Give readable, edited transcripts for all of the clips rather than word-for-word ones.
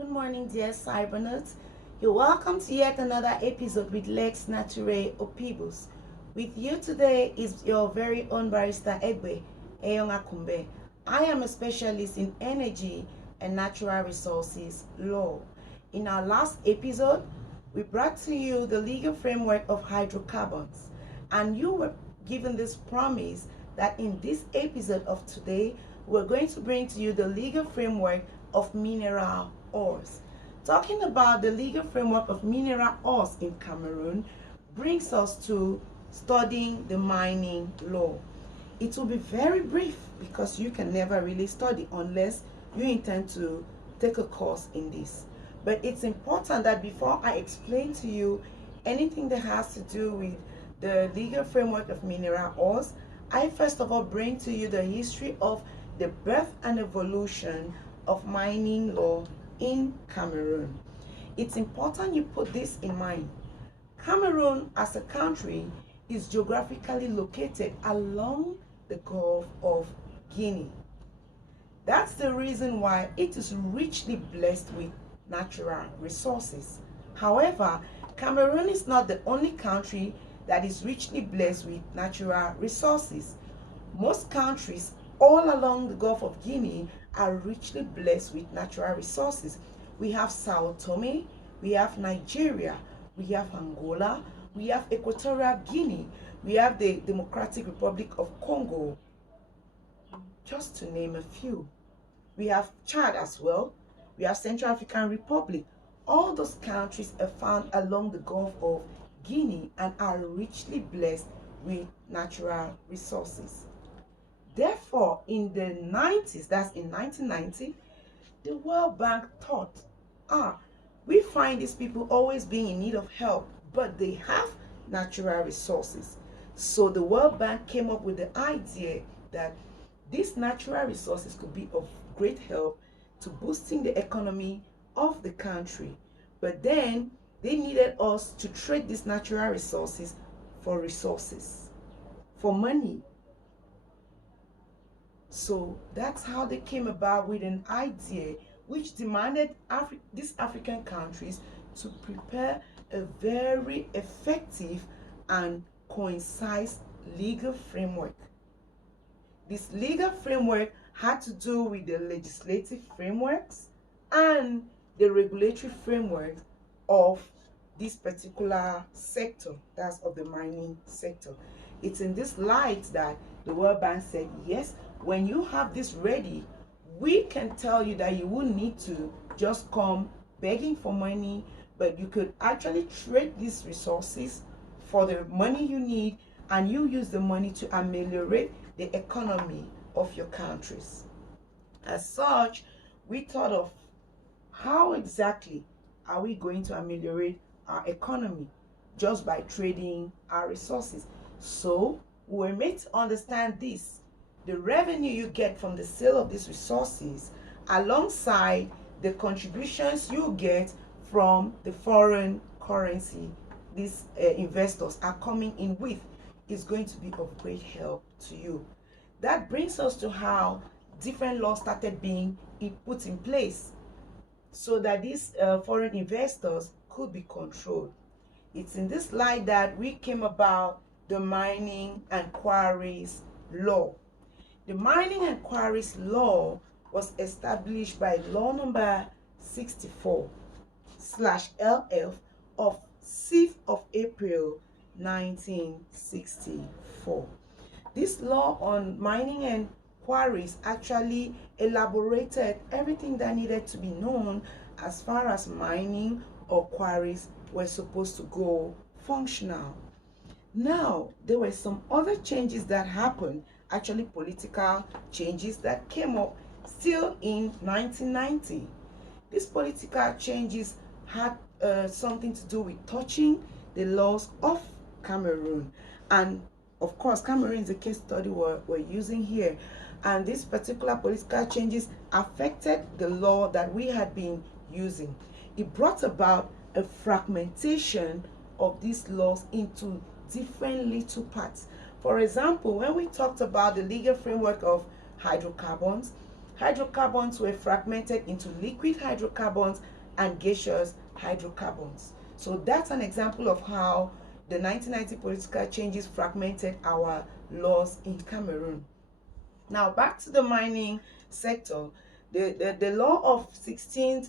Good morning, dear cybernauts. You're welcome to yet another episode with Lex Nature Opibus. With you today is your very own barrister Egbe Eyongakumbe. I am a specialist in energy and natural resources law. In our last episode, we brought to you the legal framework of hydrocarbons, and you were given this promise that in this episode of today, we're going to bring to you the legal framework of mineral ores. Talking about the legal framework of mineral ores in Cameroon brings us to studying the mining law. It will be very brief because you can never really study unless you intend to take a course in this. But it's important that before I explain to you anything that has to do with the legal framework of mineral ores, I first of all bring to you the history of the birth and evolution of mining law in Cameroon. It's important you put this in mind. Cameroon as a country is geographically located along the Gulf of Guinea. That's the reason why it is richly blessed with natural resources. However, Cameroon is not the only country that is richly blessed with natural resources. Most countries all along the Gulf of Guinea are richly blessed with natural resources. We have Sao Tome, we have Nigeria, we have Angola, we have Equatorial Guinea, we have the Democratic Republic of Congo, just to name a few. We have Chad as well, we have Central African Republic. All those countries are found along the Gulf of Guinea and are richly blessed with natural resources. Therefore, in the 90s, that's in 1990, the World Bank thought, we find these people always being in need of help, but they have natural resources. So the World Bank came up with the idea that these natural resources could be of great help to boosting the economy of the country. But then they needed us to trade these natural resources, for money. So that's how they came about with an idea which demanded these African countries to prepare a very effective and concise legal framework. This legal framework had to do with the legislative frameworks and the regulatory frameworks of this particular sector, that's of the mining sector. It's in this light that the World Bank said, yes, when you have this ready, we can tell you that you wouldn't need to just come begging for money, but you could actually trade these resources for the money you need, and you use the money to ameliorate the economy of your countries. As such, we thought of how exactly are we going to ameliorate our economy just by trading our resources. So we were made to understand this. The revenue you get from the sale of these resources alongside the contributions you get from the foreign currency these investors are coming in with is going to be of great help to you. That brings us to how different laws started being put in place so that these foreign investors could be controlled. It's in this light that we came about the Mining and Quarries Law. The Mining and Quarries Law was established by Law number 64/LF of 6th of April 1964. This law on mining and quarries actually elaborated everything that needed to be known as far as mining or quarries were supposed to go functional. Now, there were some other changes that happened, actually political changes that came up still in 1990. These political changes had something to do with touching the laws of Cameroon. And of course, Cameroon is a case study we're using here. And these particular political changes affected the law that we had been using. It brought about a fragmentation of these laws into different little parts. For example, when we talked about the legal framework of hydrocarbons, hydrocarbons were fragmented into liquid hydrocarbons and gaseous hydrocarbons. So that's an example of how the 1990 political changes fragmented our laws in Cameroon. Now back to the mining sector. The law of 16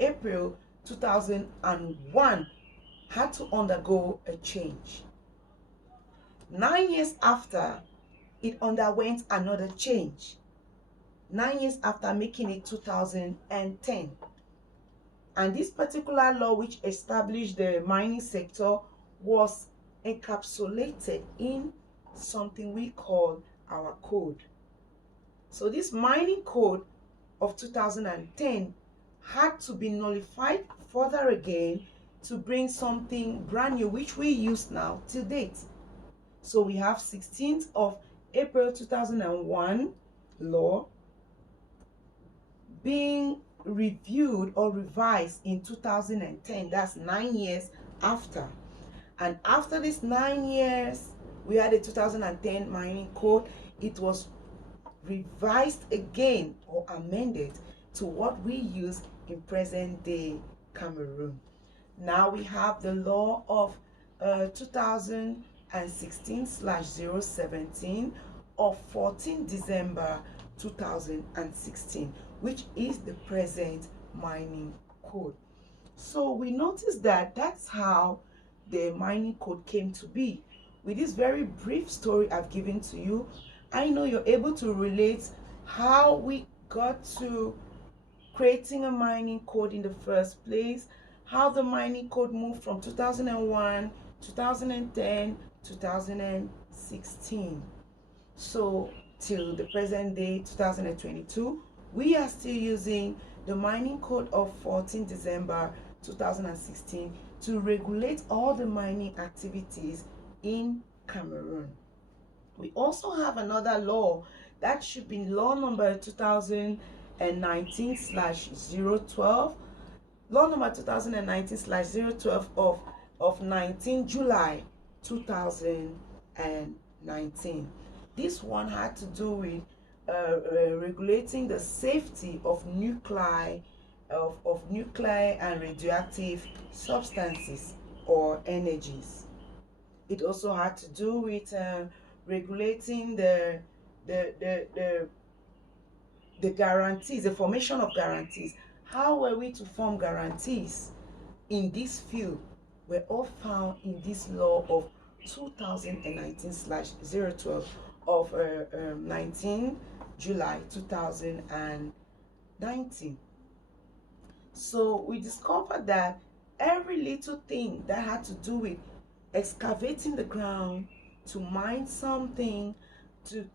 April 2001 had to undergo a change. 9 years after, it underwent another change. 9 years after making it 2010. And this particular law, which established the mining sector, was encapsulated in something we call our code. So this mining code of 2010 had to be nullified further again to bring something brand new, which we use now to date. So we have 16th of April 2001 law being reviewed or revised in 2010. That's 9 years after. And after this 9 years, we had a 2010 mining code. It was revised again or amended to what we use in present day Cameroon. Now we have the law of 2016/017 of 14 December 2016, which is the present mining code. So we notice that that's how the mining code came to be. With this very brief story I've given to you, I know you're able to relate how we got to creating a mining code in the first place, how the mining code moved from 2001, 2010, 2016. So till the present day, 2022, we are still using the mining code of 14 December 2016 to regulate all the mining activities in Cameroon. We also have another law that should be law number 2019/012, law number 2019/012 of 19 July 2019. This one had to do with regulating the safety of nuclei and radioactive substances or energies. It also had to do with regulating the guarantees, the formation of guarantees. How were we to form guarantees in this field? Were all found in this law of 2019/012 of 19 July 2019. So we discovered that every little thing that had to do with excavating the ground, to mine something, to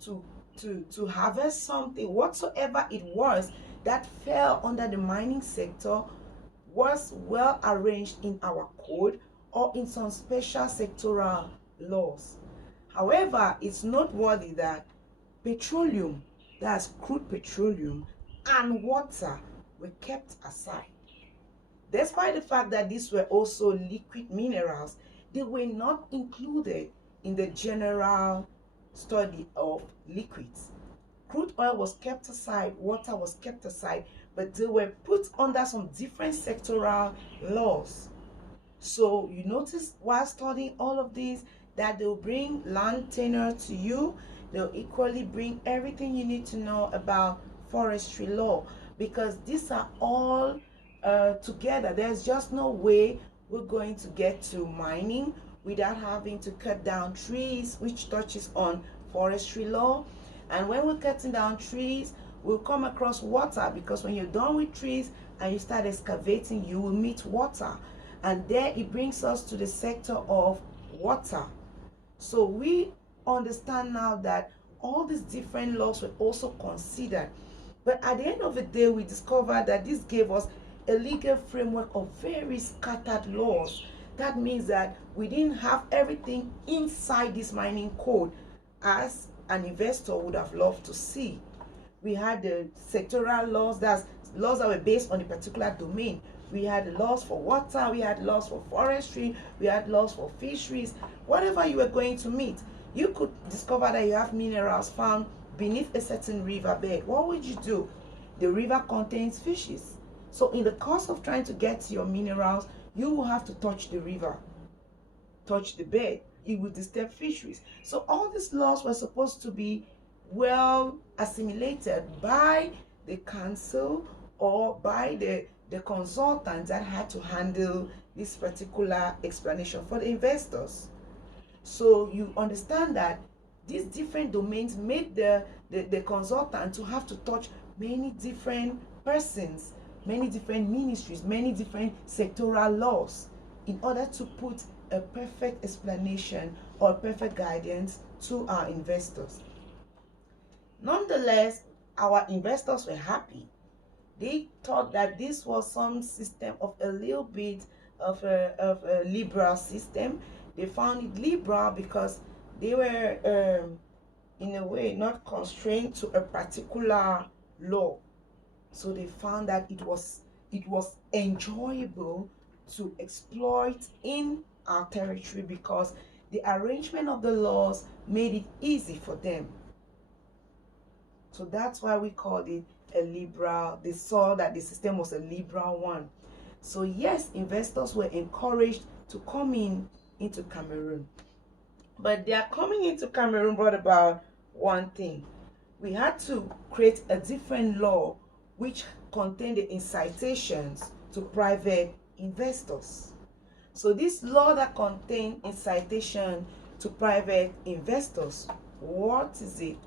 harvest something, whatsoever it was that fell under the mining sector, was well arranged in our code or in some special sectoral laws. However, it's noteworthy that petroleum, that's crude petroleum, and water were kept aside. Despite the fact that these were also liquid minerals, they were not included in the general study of liquids. Crude oil was kept aside, water was kept aside, but they were put under some different sectoral laws. So you notice while studying all of these that they'll bring land tenure to you. They'll equally bring everything you need to know about forestry law, because these are all together. There's just no way we're going to get to mining without having to cut down trees, which touches on forestry law. And when we're cutting down trees, we'll come across water, because when you're done with trees and you start excavating, you will meet water. And there it brings us to the sector of water. So we understand now that all these different laws were also considered. But at the end of the day, we discovered that this gave us a legal framework of very scattered laws. That means that we didn't have everything inside this mining code as an investor would have loved to see. We had the sectoral laws, that's laws that were based on a particular domain. We had laws for water, we had laws for forestry, we had laws for fisheries. Whatever you were going to meet, you could discover that you have minerals found beneath a certain riverbed, what would you do? The river contains fishes. So in the course of trying to get to your minerals, you will have to touch the river, touch the bed. It will disturb fisheries. So all these laws were supposed to be well assimilated by the council or by the consultant that had to handle this particular explanation for the investors. So you understand that these different domains made the consultant to have to touch many different persons, many different ministries, many different sectoral laws in order to put a perfect explanation or perfect guidance to our investors. Nonetheless, our investors were happy. They thought that this was some system of a little bit of a liberal system. They found it liberal because they were in a way not constrained to a particular law. So they found that it was enjoyable to exploit in our territory because the arrangement of the laws made it easy for them. So that's why we called it a liberal. They saw that the system was a liberal one. So yes, investors were encouraged to come into Cameroon. But their coming into Cameroon brought about one thing. We had to create a different law which contained the incitations to private investors. So this law that contained incitation to private investors, what is it?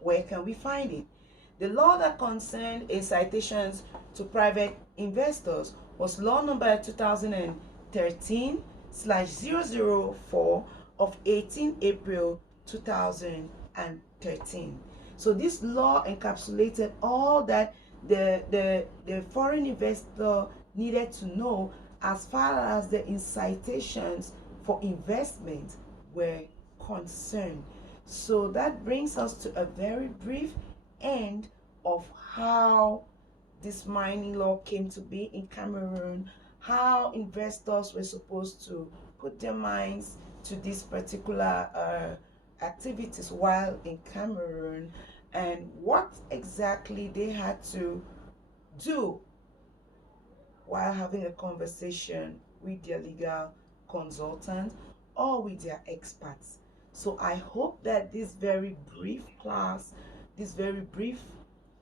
Where can we find it? The law that concerned incitations to private investors was law number 2013/004 of 18 April 2013. So this law encapsulated all that the foreign investor needed to know as far as the incitations for investment were concerned. So that brings us to a very brief end of how this mining law came to be in Cameroon, how investors were supposed to put their minds to these particular activities while in Cameroon, and what exactly they had to do while having a conversation with their legal consultant or with their experts. So I hope that this very brief class, this very brief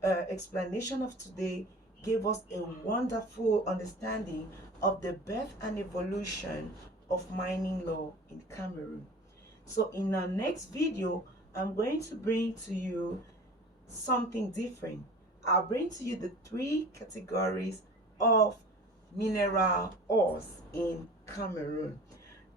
explanation of today gave us a wonderful understanding of the birth and evolution of mining law in Cameroon. So in our next video, I'm going to bring to you something different. I'll bring to you the 3 categories of mineral ores in Cameroon.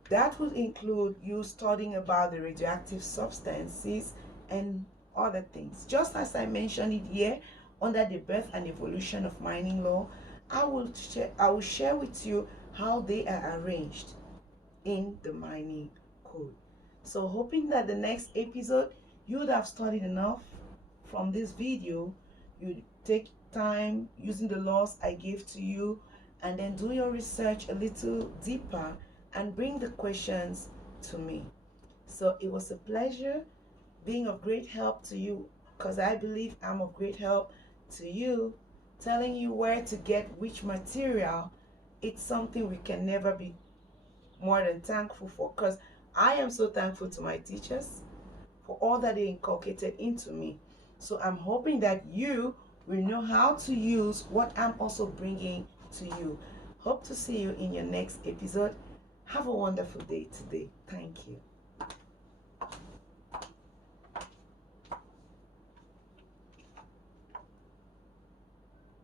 That would include you studying about the radioactive substances and other things. Just as I mentioned it here under the birth and evolution of mining law, I will share with you how they are arranged in the mining code. So hoping that the next episode you would have studied enough from this video, you take time using the laws I gave to you, and then do your research a little deeper and bring the questions to me. So it was a pleasure being of great help to you, because I believe I'm of great help to you, telling you where to get which material. It's something we can never be more than thankful for, because I am so thankful to my teachers for all that they inculcated into me. So I'm hoping that you will know how to use what I'm also bringing to you. Hope to see you in your next episode. Have a wonderful day today. Thank you.